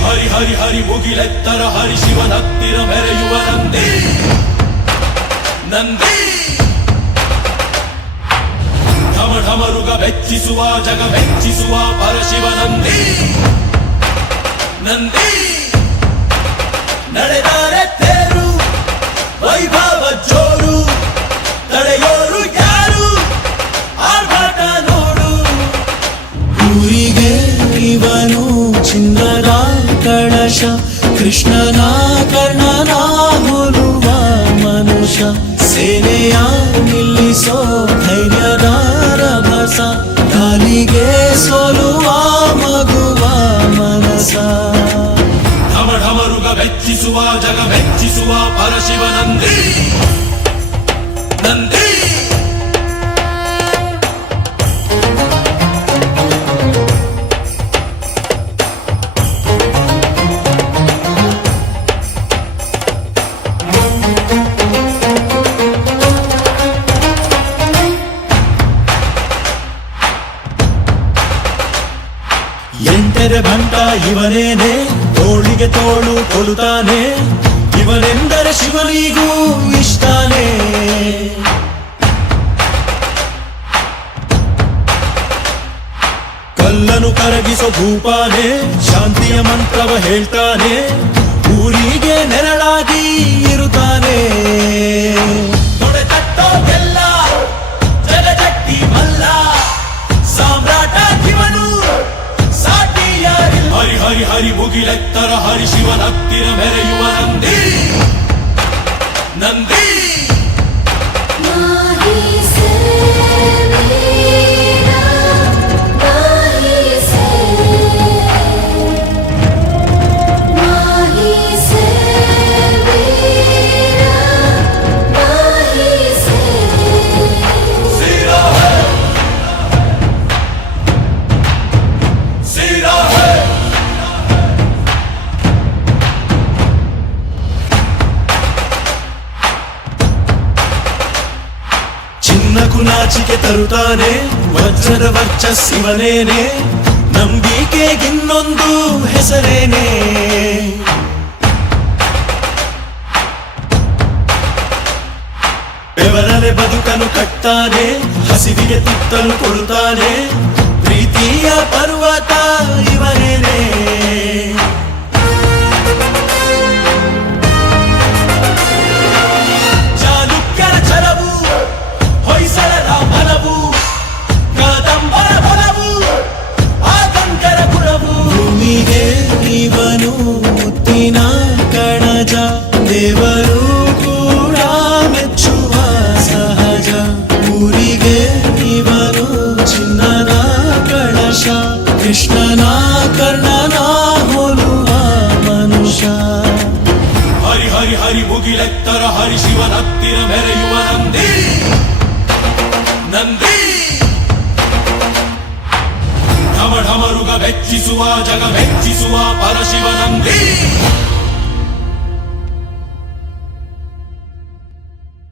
ಹರಿ ಹರಿ ಹರಿ ಮುಗಿಲೆತ್ತರ ಹರಿ ಶಿವನತ್ತಿರ ಮೆರೆಯುವ ನಂದಿ ನಂದಿ ಢಮ ಢಮರುಗ ವೆಚ್ಚಿಸುವ ಜಗ ಮೆಚ್ಚಿಸುವ ಪರಶಿವ ನಂದಿ ನಂದಿ ನಡೆದರೆ ತೇರು ವೈಭವ ಜೋರು ತಡೆಯೋರು ಯಾರು ಆರ್ಭಟ ನೋಡು ಊರಿಗೆ ಇವನು ಚಿನ್ನದ ಕಳಶ ಕೃಷ್ಣನ ಕರ್ಣನ ಹೋಲುವ ಮನುಷ್ಯ ಸೇನೆಯ ನಿಲ್ಲಿಸೋ ಧೈರ್ಯದ ರಭಸ ಗಾಲಿಗೆ ಸೋಲುವ ಮಗುವ ಮನಸ ಢಮ ಢಮರುಗ ವೆಚ್ಚಿಸುವ ಜಗ ಮೆಚ್ಚಿಸುವ ಪರಶಿವ ನಂದಿ ನಂದಿ ಎಂಟರೆ ಭಂಟ ಇವನೇನೆ ತೋಳಿಗೆ ತೋಳು ಕೊಲುತ್ತಾನೆ ಇವನೆಂದರೆ ಶಿವನಿಗೂ ಇಷ್ಟಾನೆ ಕಲ್ಲನು ಕರಗಿಸೋ ಭೂಪಾನೆ ಶಾಂತಿಯ ಮಂತ್ರವ ಹೇಳ್ತಾನೆ ಊರಿಗೆ ನೆರಳಾಗಿ ಇರುತ್ತಾನೆ ತೊಡೆತಟ್ಟೋ ಎಲ್ಲ ಜಗಜಟ್ಟಿ ಮಲ್ಲ ಸಾಮ್ರಾಟ ಇವನು ಹರಿ ಹರಿ ಹರಿ ಮುಗಿಲೆತ್ತರ ಹರಿ ಶಿವನತ್ತಿರ ಮೆರೆಯುವ ನಂದಿ ನಂದಿ ಚಿನ್ನಕು ನಾಚಿಕೆ ತರುತ್ತಾನೆ ವಜ್ರದ ವರ್ಚಸ್ಸಿವನೇನೆ ನಂಬಿಕೆಗಿನ್ನೊಂದು ಹೆಸರೇನೆ ಬೆವರನೆ ಬದುಕನು ಕಟ್ತಾನೆ ಹಸಿವಿಗೆ ತುತ್ತಲು ಕೊಡುತ್ತಾನೆ ಪ್ರೀತಿಯ ಪರ್ವತ ಇವನೇನೆ ಇವನು ಮುತ್ತಿನ ಕಣಜ ದೇವರು ಕೂಡ ಮೆಚ್ಚುವ ಸಹಜ ಊರಿಗೆ ಇವನು ಚಿನ್ನದ ಕಳಶ ಕೃಷ್ಣನ ಕರ್ಣನ ಹೋಲುವ ಮನುಷ್ಯ ಹರಿ ಹರಿ ಹರಿ ಮುಗಿಲೆತ್ತರ ಹರಿ ಶಿವನತ್ತಿರ ಮೆರೆಯುವ